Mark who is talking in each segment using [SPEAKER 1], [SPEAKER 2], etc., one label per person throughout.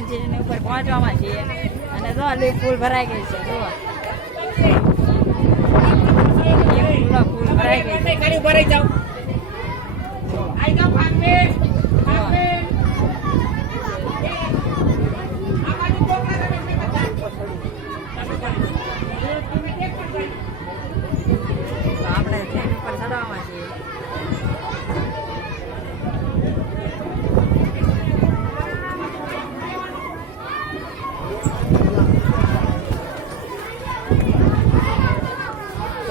[SPEAKER 1] સાંજ ઉપર પહોંચવામાં છીએ. અને જો લી ફૂલ ભરાઈ ગઈ છે જો ફૂલ ભરાઈ ગઈ છે
[SPEAKER 2] ગાડી ઊભા રહી જાઓ આઈ જાઓ ફાટમેટ ફાટમેટ આ બાજુ કોકરા તમે એમને બધા
[SPEAKER 1] તો આપણે ટ્રેન ઉપર ચડવામાં છીએ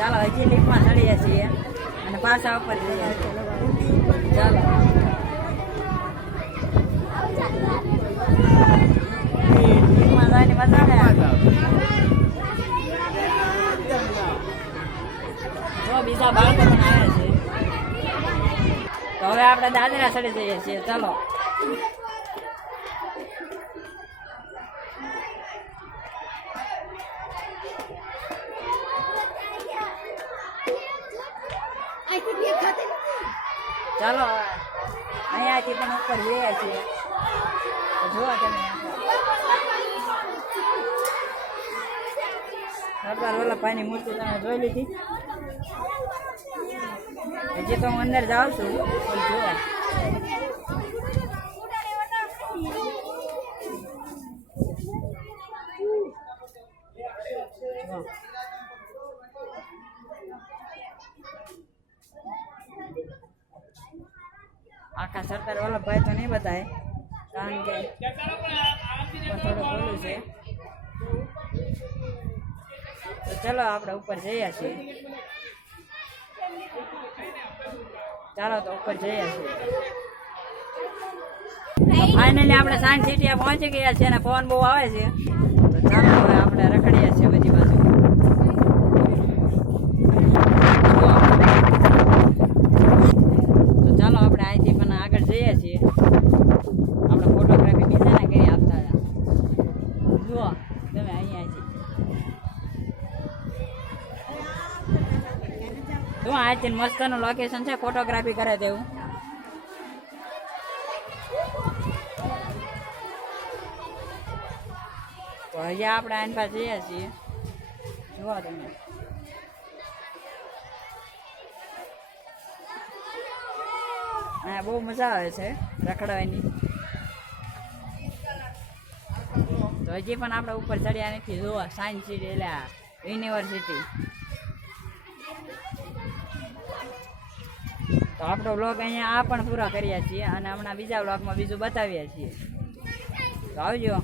[SPEAKER 1] ચાલો, હજી લીફમાં ચડીએ છીએ. અને પાછા ઉપર જઈએ ચાલો. લીફમાં જવાની મજા આવે બીજા બાળકો પણ આવ્યા છે. તો હવે આપણે દાદરા ચડી જઈએ છીએ. ચાલો. ચાલો, અહીંયાથી પણ ઉપર જઈએ છીએ જોવા તમે. સરદાર વલ્લભભાઈની મૂર્તિ તમે જોઈ લીધી. હજી તો હું અંદર જાઉં છું, પણ આખા સરદાર વલ્લભભાઈ તો નહીં બતાવે કારણ કે થોડું ખોલું છે. તો ચલો આપણે ઉપર જઈએ છીએ. ચાલો તો ઉપર જઈએ છીએ. ફાઇનલી આપણે સાયન્સ સિટી પહોંચી ગયા છીએ અને ફોન બહુ આવે છે. તો ચાલો આપણે રખડીએ છીએ બધી બાજુ તો ચાલો આપણે અહીંથી પણ આગળ જઈએ છીએ. આપણે ફોટોગ્રાફી બીજાને કરી આપતા હતા. જુઓ, તમે અહીંયા છે. જો આજથી મસ્તનું લોકેશન છે ફોટોગ્રાફી કરે તેવું. તો અહીંયા આપણે આની પાસે જઈએ છીએ. જુઓ તમે. હા બહુ મજા આવે છે રખડવાની. તો હજી પણ આપણે ઉપર ચડ્યા નથી. જોવા સાયન્સ સિટી એટલે યુનિવર્સિટી. તો આપણો બ્લોગ અહીંયા આ પણ પૂરા કરીએ છીએ અને હમણાં બીજા બ્લોગમાં બીજું બતાવીએ છીએ. તો આવજો.